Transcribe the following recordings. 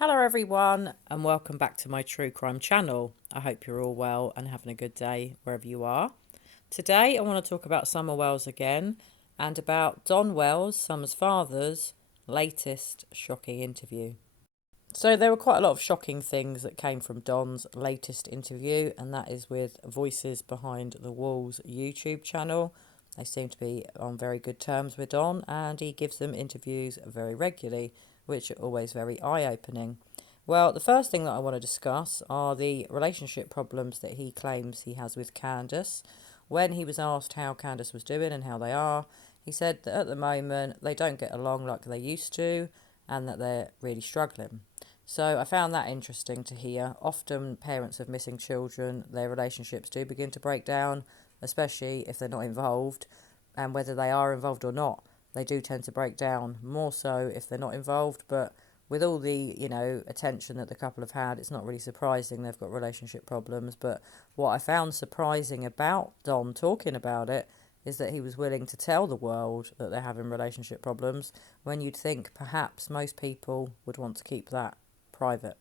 Hello everyone and welcome back to my true crime channel. I hope you're all well and having a good day wherever you are. Today I want to talk about Summer Wells again and about Don Wells, Summer's father's latest shocking interview. So there were quite a lot of shocking things that came from Don's latest interview, and that is with Voices Behind the Walls YouTube channel. They seem to be on very good terms with Don, and he gives them interviews very regularly, which are always very eye-opening. Well, the first thing that I want to discuss are the relationship problems that he claims he has with Candace. When he was asked how Candace was doing and how they are, he said that at the moment they don't get along like they used to and that they're really struggling. So I found that interesting to hear. Often parents of missing children, their relationships do begin to break down, especially if they're not involved, and whether they are involved or not, they do tend to break down, more so if they're not involved. But with all the, attention that the couple have had, it's not really surprising they've got relationship problems. But what I found surprising about Don talking about it is that he was willing to tell the world that they're having relationship problems, when you'd think perhaps most people would want to keep that private.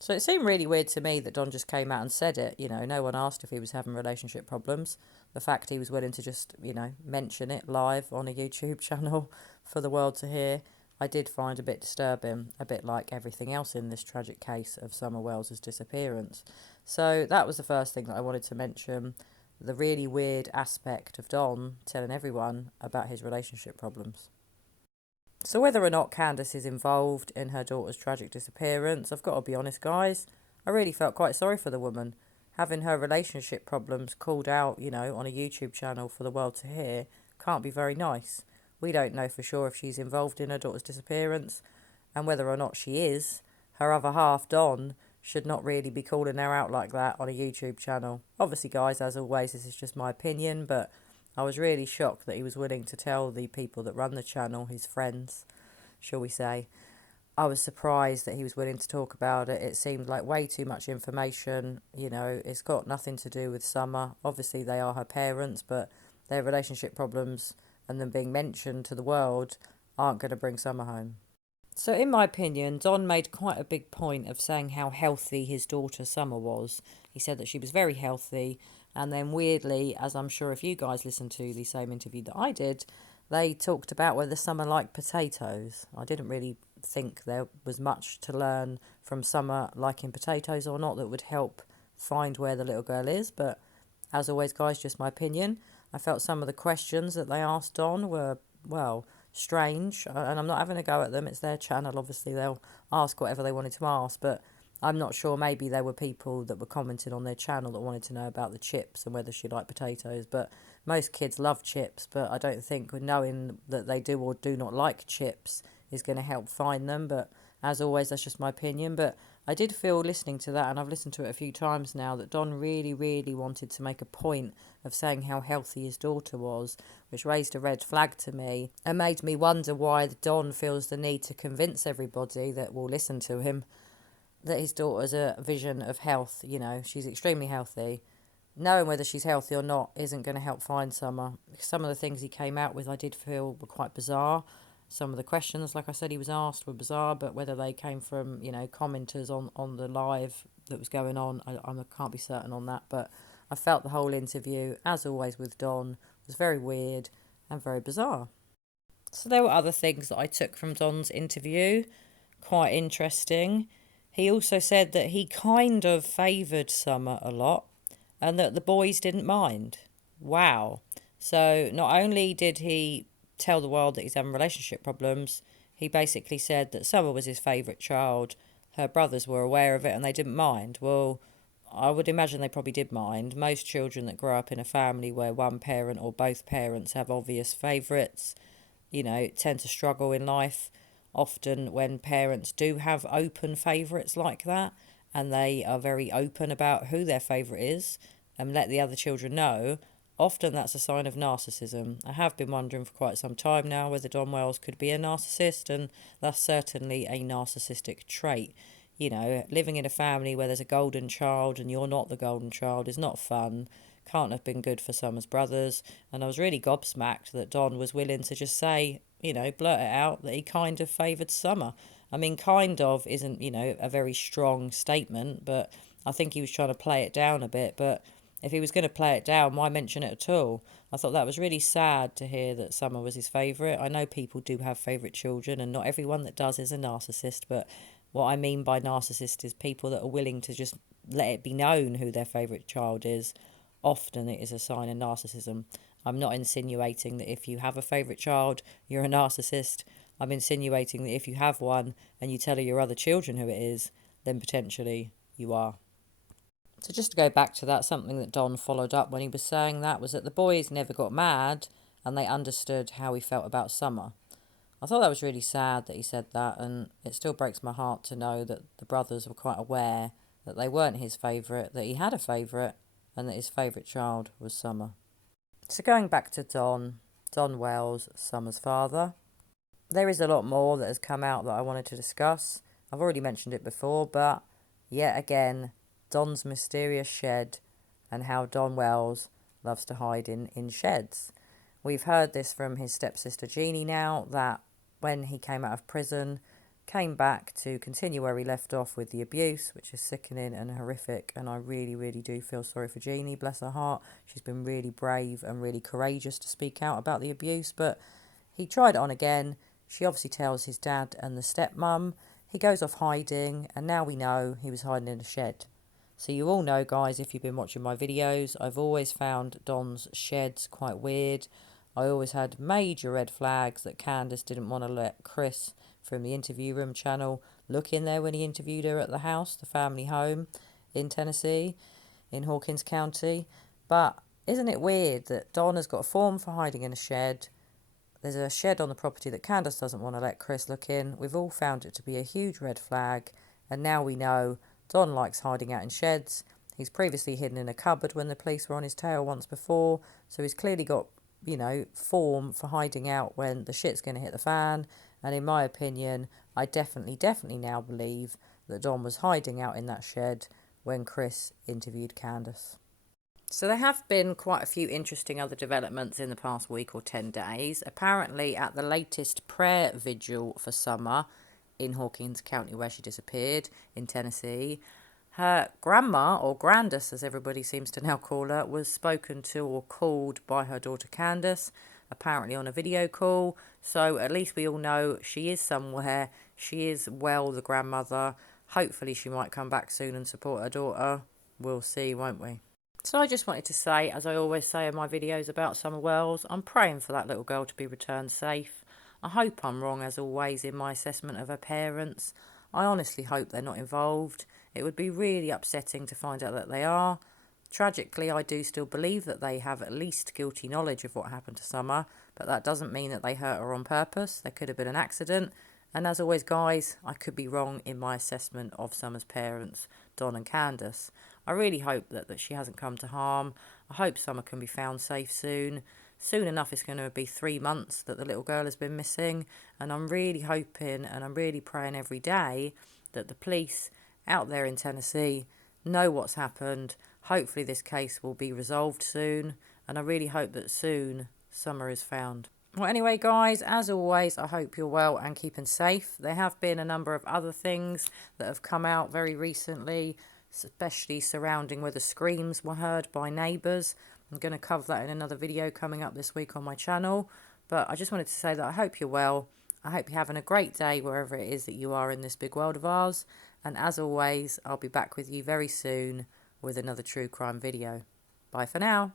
So it seemed really weird to me that Don just came out and said it. No one asked if he was having relationship problems. The fact he was willing to just, mention it live on a YouTube channel for the world to hear, I did find a bit disturbing, a bit like everything else in this tragic case of Summer Wells's disappearance. So that was the first thing that I wanted to mention, the really weird aspect of Don telling everyone about his relationship problems. So whether or not Candace is involved in her daughter's tragic disappearance, I've got to be honest, guys, I really felt quite sorry for the woman. Having her relationship problems called out, on a YouTube channel for the world to hear can't be very nice. We don't know for sure if she's involved in her daughter's disappearance, and whether or not she is, her other half, Don, should not really be calling her out like that on a YouTube channel. Obviously, guys, as always, this is just my opinion, but I was really shocked that he was willing to tell the people that run the channel, his friends, shall we say. I was surprised that he was willing to talk about it. It seemed like way too much information. It's got nothing to do with Summer. Obviously, they are her parents, but their relationship problems and them being mentioned to the world aren't going to bring Summer home. So, in my opinion, Don made quite a big point of saying how healthy his daughter Summer was. He said that she was very healthy, and then weirdly, as I'm sure if you guys listened to the same interview that I did, they talked about whether Summer liked potatoes. I didn't really think there was much to learn from Summer liking potatoes or not that would help find where the little girl is, but as always, guys, just my opinion. I felt some of the questions that they asked Don were, well, strange, and I'm not having a go at them. It's their channel. Obviously, they'll ask whatever they wanted to ask, but I'm not sure. Maybe there were people that were commenting on their channel that wanted to know about the chips and whether she liked potatoes. But most kids love chips, but I don't think knowing that they do or do not like chips is going to help find them. But as always, that's just my opinion. But I did feel listening to that, and I've listened to it a few times now, that Don really, really wanted to make a point of saying how healthy his daughter was, which raised a red flag to me and made me wonder why Don feels the need to convince everybody that will listen to him that his daughter's a vision of health. She's extremely healthy. Knowing whether she's healthy or not isn't going to help find Summer. Some of the things he came out with I did feel were quite bizarre. Some of the questions, like I said, he was asked were bizarre, but whether they came from, commenters on the live that was going on, I can't be certain on that. But I felt the whole interview, as always with Don, was very weird and very bizarre. So there were other things that I took from Don's interview, quite interesting. He also said that he kind of favoured Summer a lot and that the boys didn't mind. Wow. So not only did he tell the world that he's having relationship problems, he basically said that Summer was his favourite child. Her brothers were aware of it and they didn't mind. Well, I would imagine they probably did mind. Most children that grow up in a family where one parent or both parents have obvious favourites, tend to struggle in life. Often when parents do have open favourites like that, and they are very open about who their favourite is and let the other children know, often that's a sign of narcissism. I have been wondering for quite some time now whether Don Wells could be a narcissist, and that's certainly a narcissistic trait. Living in a family where there's a golden child and you're not the golden child is not fun. Can't have been good for Summer's brothers. And I was really gobsmacked that Don was willing to just say, blurt it out that he kind of favoured Summer. I mean, kind of isn't, a very strong statement, but I think he was trying to play it down a bit. But if he was going to play it down, why mention it at all? I thought that was really sad to hear that Summer was his favourite. I know people do have favourite children, and not everyone that does is a narcissist, but what I mean by narcissist is people that are willing to just let it be known who their favourite child is. Often it is a sign of narcissism. I'm not insinuating that if you have a favourite child, you're a narcissist. I'm insinuating that if you have one and you tell your other children who it is, then potentially you are. So just to go back to that, something that Don followed up when he was saying that was that the boys never got mad and they understood how he felt about Summer. I thought that was really sad that he said that, and it still breaks my heart to know that the brothers were quite aware that they weren't his favourite, that he had a favourite, and that his favourite child was Summer. So going back to Don Wells, Summer's father, there is a lot more that has come out that I wanted to discuss. I've already mentioned it before, but yet again, Don's mysterious shed and how Don Wells loves to hide in sheds. We've heard this from his stepsister Jeannie now, that when he came out of prison, came back to continue where he left off with the abuse, which is sickening and horrific, and I really, really do feel sorry for Jeannie, bless her heart. She's been really brave and really courageous to speak out about the abuse, but he tried it on again. She obviously tells his dad and the stepmum. He goes off hiding, and now we know he was hiding in a shed. So you all know, guys, if you've been watching my videos, I've always found Don's sheds quite weird. I always had major red flags that Candace didn't want to let Chris from the Interview Room channel look in there when he interviewed her at the house, the family home in Tennessee, in Hawkins County. But isn't it weird that Don has got a form for hiding in a shed? There's a shed on the property that Candace doesn't want to let Chris look in. We've all found it to be a huge red flag, and now we know Don likes hiding out in sheds. He's previously hidden in a cupboard when the police were on his tail once before, so he's clearly got, form for hiding out when the shit's going to hit the fan. And in my opinion, I definitely now believe that Don was hiding out in that shed when Chris interviewed Candace. So there have been quite a few interesting other developments in the past week or 10 days. Apparently at the latest prayer vigil for Summer in Hawkins County, where she disappeared in Tennessee, her grandma, or Grandis as everybody seems to now call her, was spoken to or called by her daughter Candace, apparently on a video call. So at least we all know she is somewhere. She is well, the grandmother. Hopefully she might come back soon and support her daughter. We'll see, won't we? So I just wanted to say, as I always say in my videos about Summer Wells, I'm praying for that little girl to be returned safe. I hope I'm wrong, as always, in my assessment of her parents. I honestly hope they're not involved. It would be really upsetting to find out that they are. Tragically, I do still believe that they have at least guilty knowledge of what happened to Summer, but that doesn't mean that they hurt her on purpose. There could have been an accident. And as always, guys, I could be wrong in my assessment of Summer's parents, Don and Candace. I really hope that she hasn't come to harm. I hope Summer can be found safe soon. Soon enough, it's going to be 3 months that the little girl has been missing. And I'm really hoping and I'm really praying every day that the police out there in Tennessee know what's happened. Hopefully this case will be resolved soon. And I really hope that soon Summer is found. Well, anyway, guys, as always, I hope you're well and keeping safe. There have been a number of other things that have come out very recently, especially surrounding whether screams were heard by neighbours. I'm going to cover that in another video coming up this week on my channel. But I just wanted to say that I hope you're well. I hope you're having a great day wherever it is that you are in this big world of ours. And as always, I'll be back with you very soon with another true crime video. Bye for now.